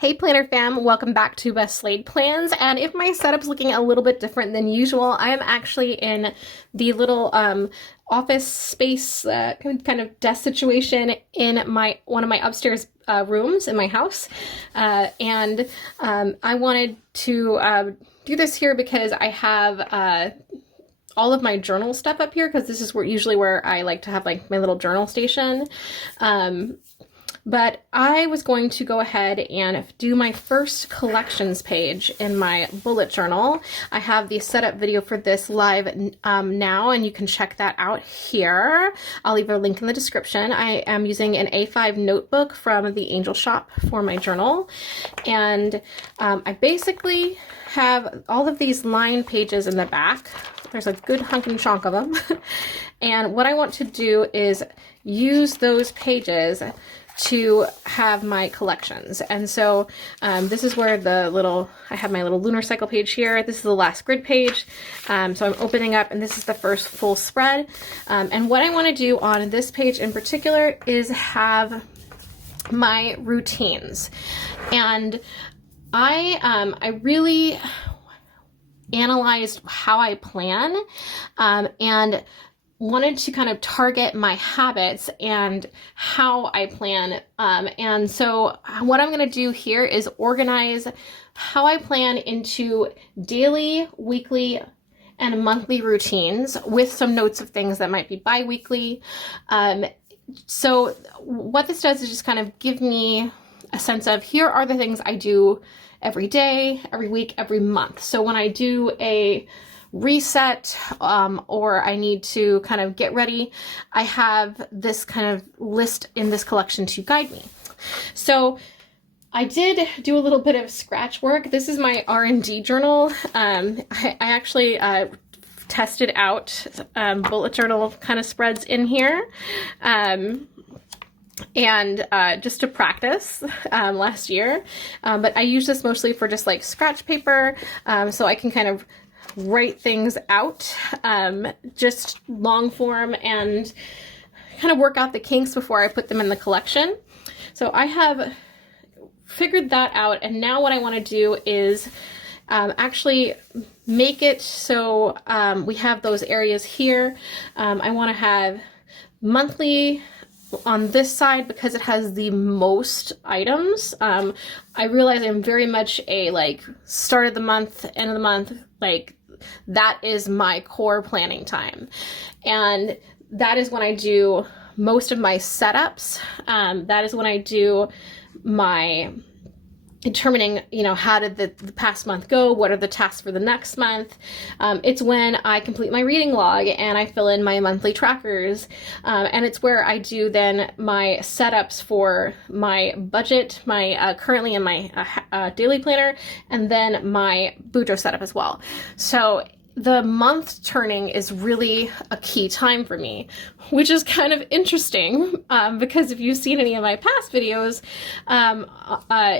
Hey Planner fam, welcome back to Best Laid Plans. And if my setup's looking a little bit different than usual, I am actually in the little office space kind of desk situation in one of my upstairs rooms in my house. I wanted to do this here because I have all of my journal stuff up here, because this is usually where I like to have like my little journal station. But I was going to go ahead and do my first collections page in my bullet journal. I have the setup video for this live now, and you can check that out here. I'll leave a link in the description. I am using an A5 notebook from the Angel Shoppe for my journal. And I basically have all of these line pages in the back. There's a good hunk and chunk of them. And what I want to do is use those pages to have my collections. And so this is where I have my little lunar cycle page here. This is the last grid page. So I'm opening up, and this is the first full spread. And what I want to do on this page in particular is have my routines. And I really analyzed how I plan and wanted to kind of target my habits and how I plan. And so what I'm going to do here is organize how I plan into daily, weekly, and monthly routines with some notes of things that might be bi-weekly. So what this does is just kind of give me a sense of, here are the things I do every day, every week, every month. So when I do a reset or I need to kind of get ready, I have this kind of list in this collection to guide me. So I did do a little bit of scratch work. This is my R&D journal. I actually tested out bullet journal kind of spreads in here. And just to practice last year. But I use this mostly for just like scratch paper, so I can kind of write things out, just long form, and kind of work out the kinks before I put them in the collection. So I have figured that out, and now what I want to do is actually make it so we have those areas here. I want to have monthly on this side because it has the most items. I realize I'm very much a like start of the month, end of the month, like that is my core planning time. And that is when I do most of my setups. That is when I do my determining, how did the past month go? What are the tasks for the next month? It's when I complete my reading log and I fill in my monthly trackers. And it's where I do then my setups for my budget, my currently in my daily planner, and then my bujo setup as well. So the month turning is really a key time for me, which is kind of interesting because if you've seen any of my past videos,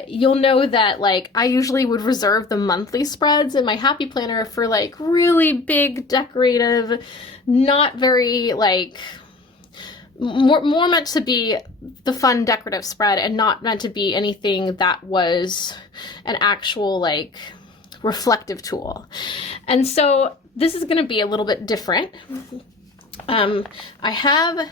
you'll know that like I usually would reserve the monthly spreads in my happy planner for like really big, decorative, not very like more meant to be the fun decorative spread and not meant to be anything that was an actual like reflective tool. And so this is going to be a little bit different. I have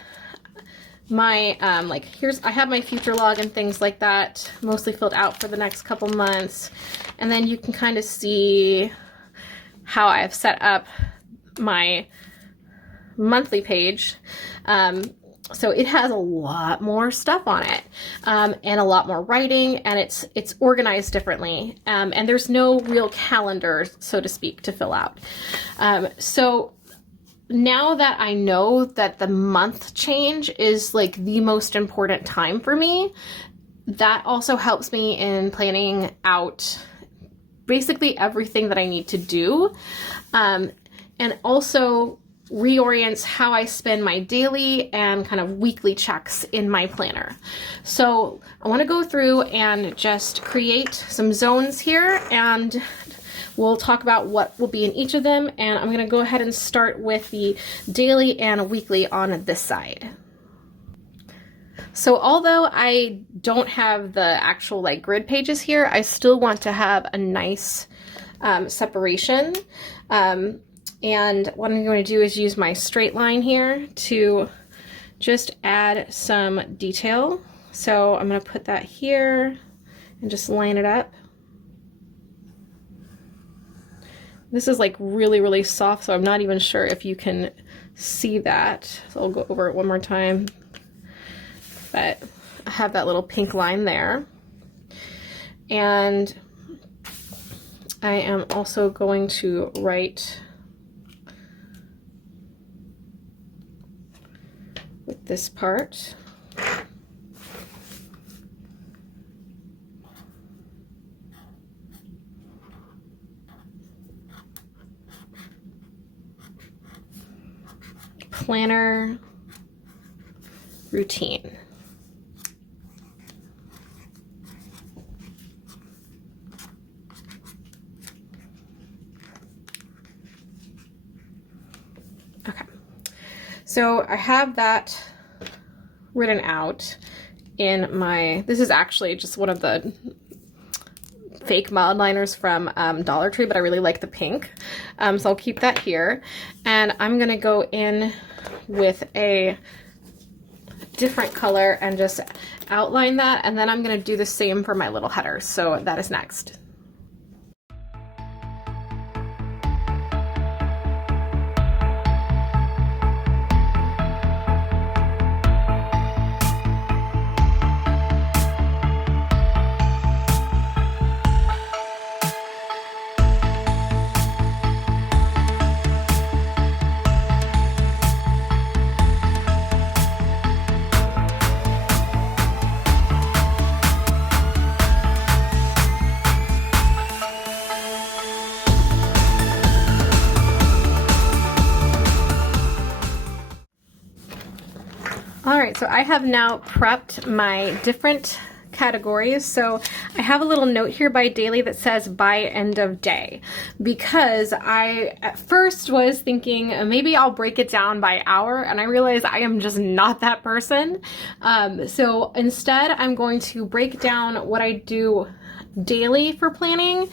my I have my future log and things like that mostly filled out for the next couple months, and then you can kind of see how I've set up my monthly page. So it has a lot more stuff on it, and a lot more writing, and it's organized differently. And there's no real calendar, so to speak, to fill out. So now that I know that the month change is like the most important time for me, that also helps me in planning out basically everything that I need to do. And also reorients how I spend my daily and kind of weekly checks in my planner. So I want to go through and just create some zones here, and we'll talk about what will be in each of them. And I'm going to go ahead and start with the daily and weekly on this side. So although I don't have the actual like grid pages here, I still want to have a nice separation. And what I'm going to do is use my straight line here to just add some detail. So I'm going to put that here and just line it up. This is like really, really soft, so I'm not even sure if you can see that. So I'll go over it one more time. But I have that little pink line there. And I am also going to write with this part. Planner routine. Okay, so I have that written out in my, this is actually just one of the fake mild liners from Dollar Tree, but I really like the pink. So I'll keep that here. And I'm gonna go in with a different color and just outline that. And then I'm gonna do the same for my little headers. So that is next. All right, so I have now prepped my different categories. So I have a little note here by daily that says by end of day, because I at first was thinking maybe I'll break it down by hour, and I realized I am just not that person. So instead I'm going to break down what I do daily for planning,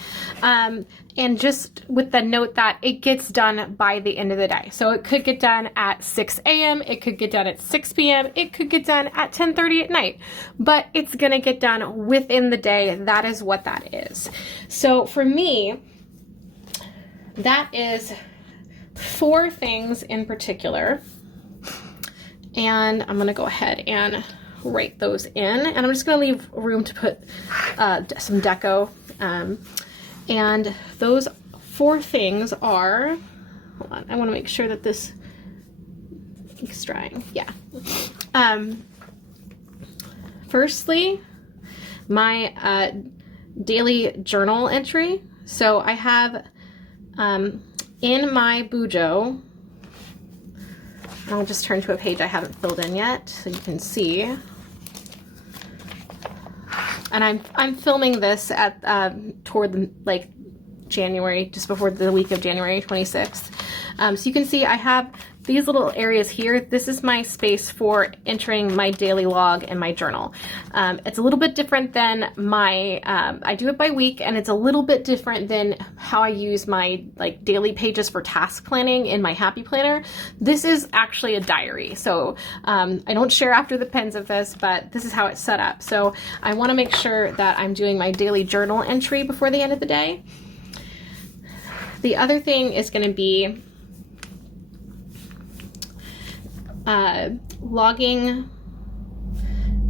and just with the note that it gets done by the end of the day. So it could get done at 6 a.m., it could get done at 6 p.m., it could get done at 10:30 at night, but it's gonna get done within the day. That is what that is. So for me, that is 4 things in particular, and I'm gonna go ahead and write those in, and I'm just going to leave room to put some deco, and those 4 things are, hold on, I want to make sure that this ink's drying. Yeah. Firstly, my daily journal entry. So I have in my bujo, I'll just turn to a page I haven't filled in yet so you can see. And I'm filming this at toward like January, just before the week of January 26th. So you can see I have these little areas here. This is my space for entering my daily log and my journal. It's a little bit different than my, I do it by week, and it's a little bit different than how I use my like daily pages for task planning in my Happy Planner. This is actually a diary. So I don't share after the pens of this, but this is how it's set up. So I want to make sure that I'm doing my daily journal entry before the end of the day. The other thing is going to be logging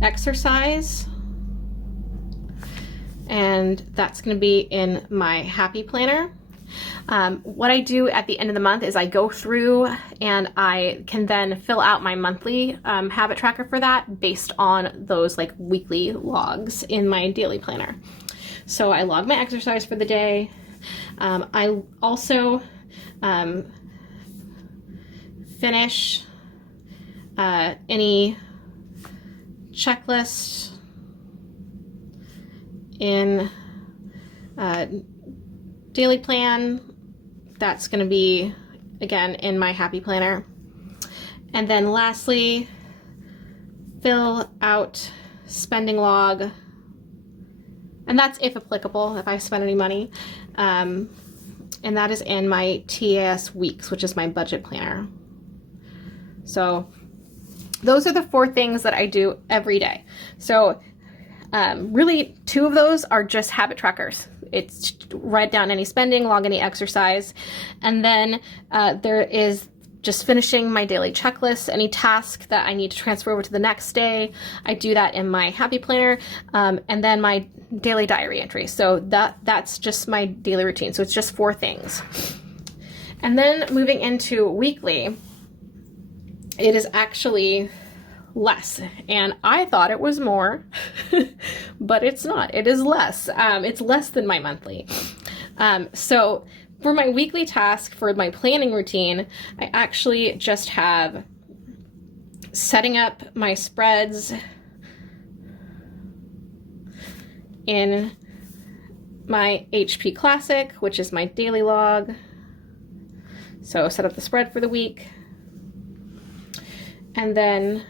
exercise, and that's going to be in my Happy Planner. What I do at the end of the month is I go through and I can then fill out my monthly habit tracker for that based on those like weekly logs in my daily planner. So I log my exercise for the day. I also finish any checklist in daily plan. That's going to be again in my Happy Planner. And then lastly, fill out spending log, and that's if applicable, if I spend any money. And that is in my TAS weeks, which is my budget planner. So those are the 4 things that I do every day. So really 2 of those are just habit trackers. It's write down any spending, log any exercise, and then there is just finishing my daily checklist, any task that I need to transfer over to the next day. I do that in my happy planner, and then my daily diary entry. So that's just my daily routine. So it's just 4 things. And then moving into weekly, it is actually less. And I thought it was more, but it's not. It is less. It's less than my monthly. So for my weekly task, for my planning routine, I actually just have setting up my spreads in my HP Classic, which is my daily log. So set up the spread for the week. And then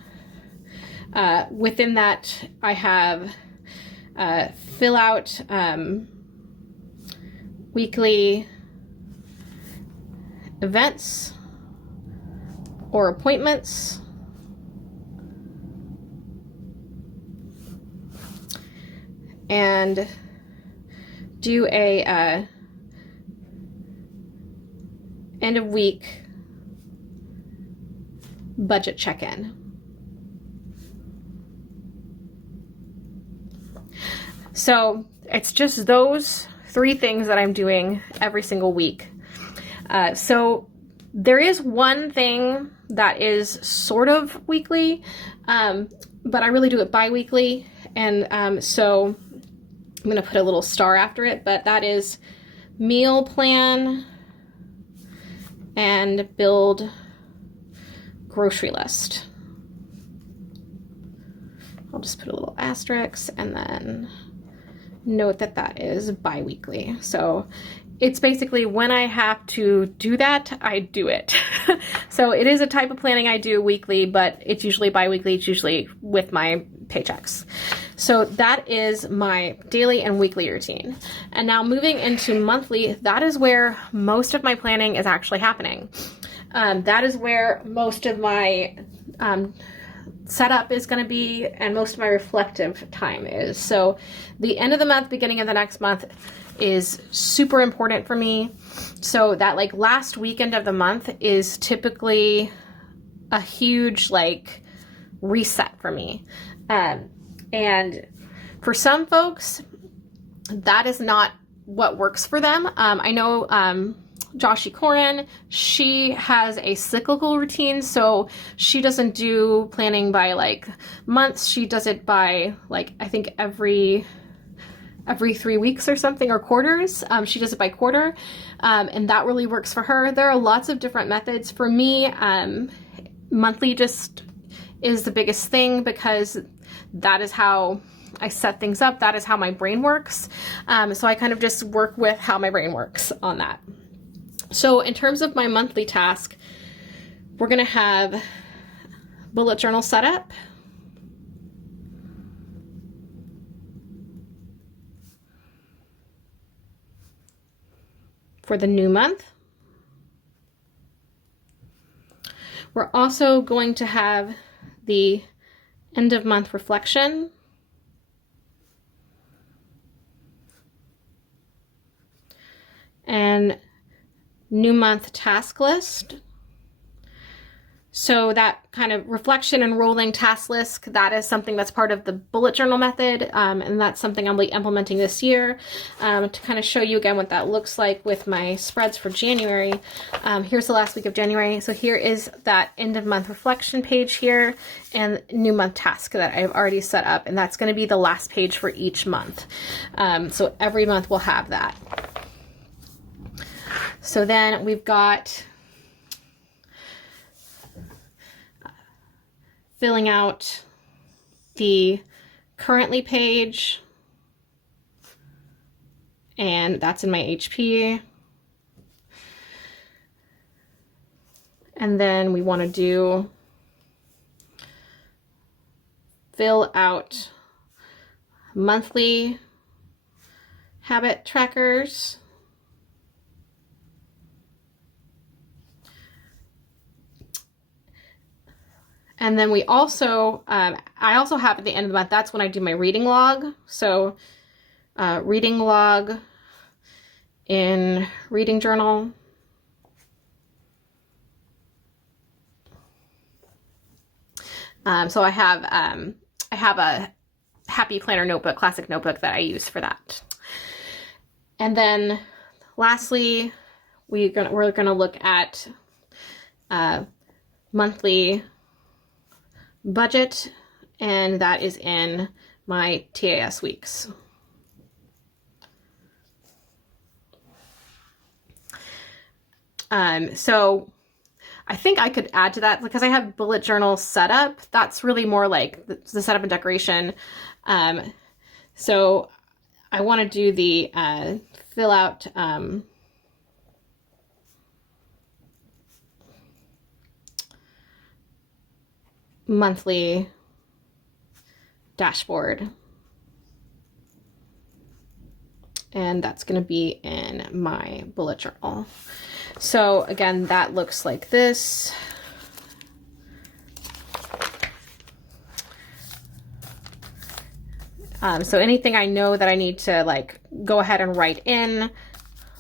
within that, I have fill out weekly events or appointments, and do a end of week budget check-in. So it's just those 3 things that I'm doing every single week. So there is one thing that is sort of weekly, but I really do it bi-weekly. And so I'm going to put a little star after it, but that is meal plan and build grocery list. I'll just put a little asterisk and then note that that is bi-weekly. So it's basically when I have to do that, I do it. So it is a type of planning I do weekly, but it's usually bi-weekly. It's usually with my paychecks. So that is my daily and weekly routine. And now moving into monthly, that is where most of my planning is actually happening. That is where most of my setup is going to be, and most of my reflective time is. So the end of the month, beginning of the next month is super important for me. So that like last weekend of the month is typically a huge like reset for me. And for some folks, that is not what works for them. I know Joshi Corin, she has a cyclical routine, so she doesn't do planning by like months. She does it by like, I think every 3 weeks or something, or quarters. She does it by quarter, and that really works for her. There are lots of different methods. For me, monthly just is the biggest thing because that is how I set things up. That is how my brain works. So I kind of just work with how my brain works on that. So in terms of my monthly task, we're going to have bullet journal setup, for the new month. We're also going to have the end of month reflection, and new month task list. So that kind of reflection and rolling task list, that is something that's part of the bullet journal method, and that's something I'll be implementing this year. To kind of show you again what that looks like with my spreads for January. Here's the last week of January. So here is that end of month reflection page here, and new month task that I've already set up, and that's going to be the last page for each month. So every month we'll have that. So then we've got filling out the currently page, and that's in my HP. And then we want to do fill out monthly habit trackers. And then we also, I also have at the end of the month, that's when I do my reading log. So reading log in reading journal. So I have a Happy Planner notebook, classic notebook that I use for that. And then lastly, we're gonna look at monthly budget, and that is in my TAS weeks. So I think I could add to that because I have bullet journal set up. That's really more like the setup and decoration. So I want to do the fill out monthly dashboard. And that's going to be in my bullet journal. So again, that looks like this. So anything I know that I need to like go ahead and write in,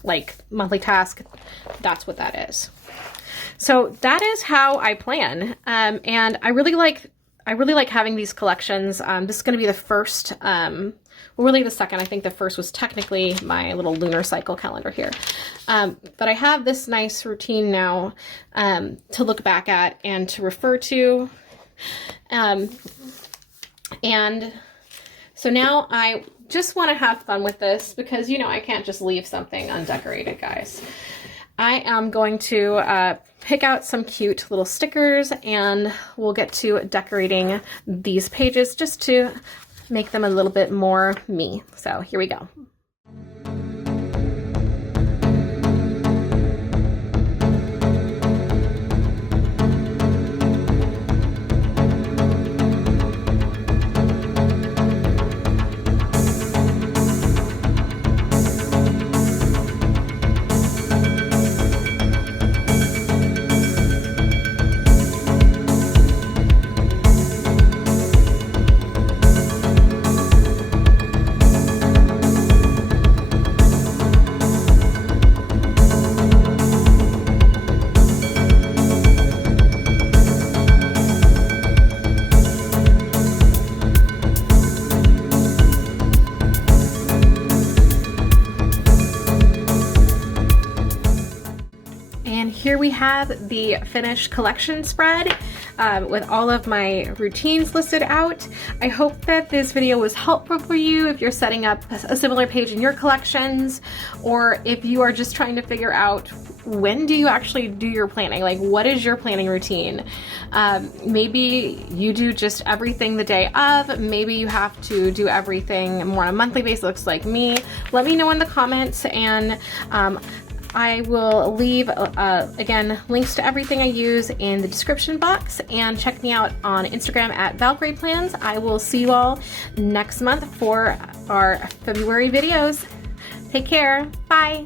like monthly task, that's what that is. So that is how I plan. And I really like having these collections. This is going to be the first, well, really the second. I think the first was technically my little lunar cycle calendar here. But I have this nice routine now to look back at and to refer to. And so now I just want to have fun with this because, you know, I can't just leave something undecorated, guys. I am going to pick out some cute little stickers and we'll get to decorating these pages just to make them a little bit more me. So here we go. Here we have the finished collection spread with all of my routines listed out. I hope that this video was helpful for you if you're setting up a similar page in your collections, or if you are just trying to figure out when do you actually do your planning, like what is your planning routine. Maybe you do just everything the day of, maybe you have to do everything more on a monthly basis, looks like me. Let me know in the comments, and I will leave, again, links to everything I use in the description box, and check me out on Instagram at @ValkyriePlans. I will see you all next month for our February videos. Take care. Bye.